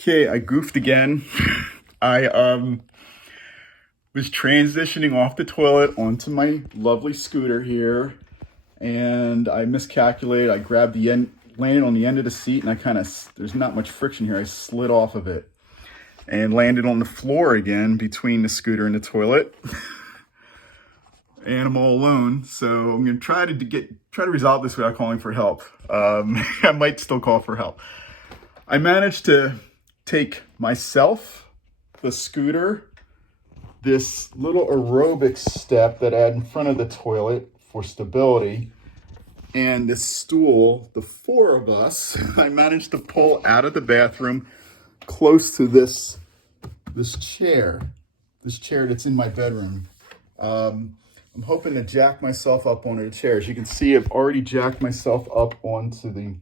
Okay, I goofed again. I was transitioning off the toilet onto my lovely scooter here, and I miscalculated. I grabbed the end, landed on the end of the seat, and there's not much friction here. I slid off of it and landed on the floor again between the scooter and the toilet. And I'm all alone, so I'm gonna try to resolve this without calling for help. I might still call for help. I managed to take myself, the scooter, this little aerobic step that I had in front of the toilet for stability, and this stool, the four of us, I managed to pull out of the bathroom close to this chair that's in my bedroom. I'm hoping to jack myself up onto the chair. As you can see, I've already jacked myself up onto the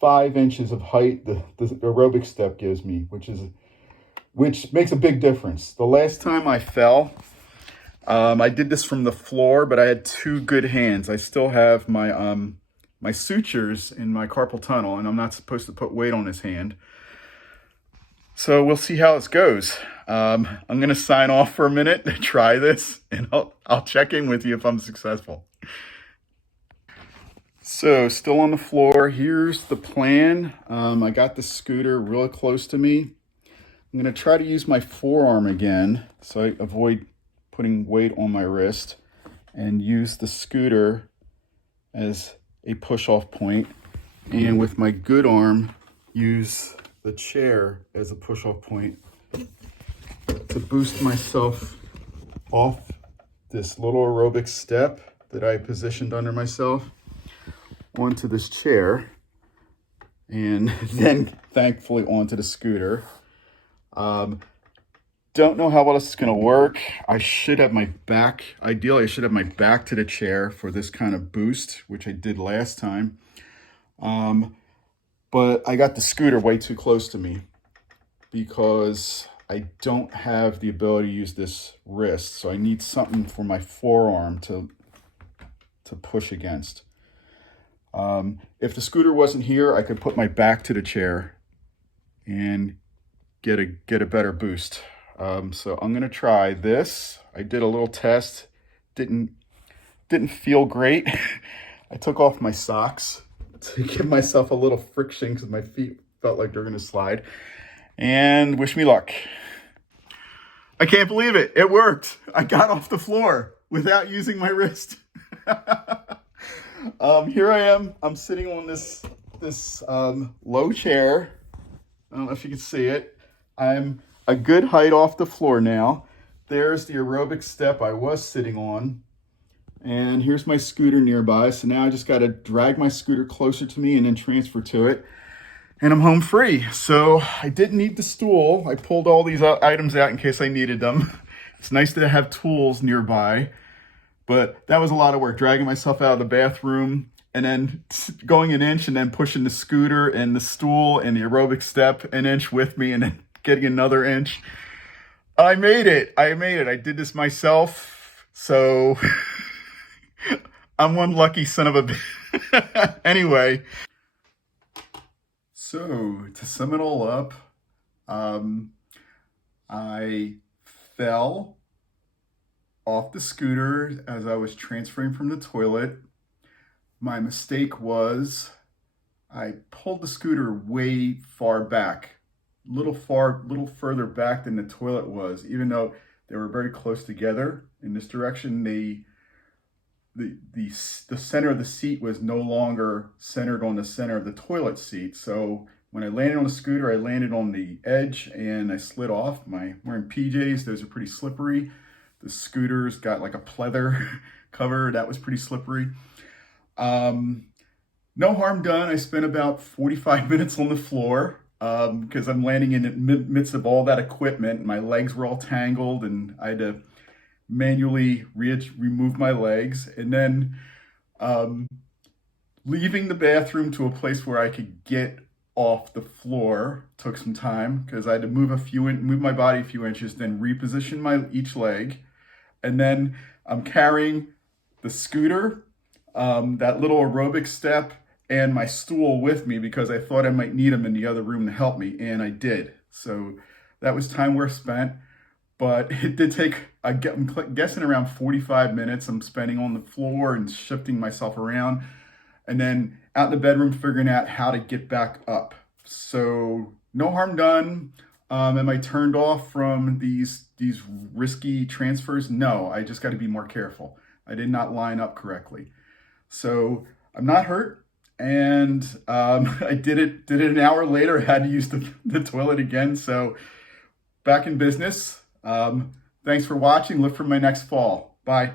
5 inches of height the aerobic step gives me, which makes a big difference. The last time I fell, I did this from the floor, but I had 2 good hands. I still have my my sutures in my carpal tunnel, and I'm not supposed to put weight on this hand. So we'll see how this goes. I'm gonna sign off for a minute to try this, and I'll check in with you if I'm successful. So still on the floor, here's the plan. I got the scooter really close to me. I'm gonna try to use my forearm again so I avoid putting weight on my wrist, and use the scooter as a push-off point, and with my good arm, use the chair as a push-off point to boost myself off this little aerobic step that I positioned under myself onto this chair, and then thankfully onto the scooter. Don't know how well this is going to work. I should have my back, ideally I should have my back to the chair for this kind of boost, which I did last time. But I got the scooter way too close to me because I don't have the ability to use this wrist. So I need something for my forearm to push against. If the scooter wasn't here, I could put my back to the chair and get a better boost. So I'm gonna try this. I did a little test. Didn't feel great. I took off my socks to give myself a little friction because my feet felt like they're gonna slide. And wish me luck. I can't believe it. It worked. I got off the floor without using my wrist. Here I am. I'm sitting on this low chair. I don't know if you can see it. I'm a good height off the floor now. There's the aerobic step I was sitting on. And here's my scooter nearby. So now I just got to drag my scooter closer to me and then transfer to it. And I'm home free. So I didn't need the stool. I pulled all these items out in case I needed them. It's nice to have tools nearby. But that was a lot of work, dragging myself out of the bathroom and then going an inch and then pushing the scooter and the stool and the aerobic step an inch with me and then getting another inch. I made it. I did this myself. So I'm one lucky son of a bitch. Anyway, so to sum it all up, I fell off the scooter as I was transferring from the toilet. My mistake was I pulled the scooter way far back, little further back than the toilet was, even though they were very close together in this direction. The center of the seat was no longer centered on the center of the toilet seat. So when I landed on the scooter, I landed on the edge and I slid off. I'm wearing PJs, those are pretty slippery. The scooter's got like a pleather cover, that was pretty slippery. No harm done. I spent about 45 minutes on the floor because I'm landing in the midst of all that equipment. My legs were all tangled and I had to manually remove my legs. And then leaving the bathroom to a place where I could get off the floor took some time because I had to move my body a few inches, then reposition each leg. And then I'm carrying the scooter, that little aerobic step, and my stool with me because I thought I might need them in the other room to help me, and I did. So that was time well spent, but it did take, I'm guessing around 45 minutes I'm spending on the floor and shifting myself around, and then out in the bedroom figuring out how to get back up. So no harm done. Am I turned off from these risky transfers? No, I just got to be more careful. I did not line up correctly. So I'm not hurt. And I did it an hour later. I had to use the toilet again. So back in business. Thanks for watching. Look for my next fall. Bye.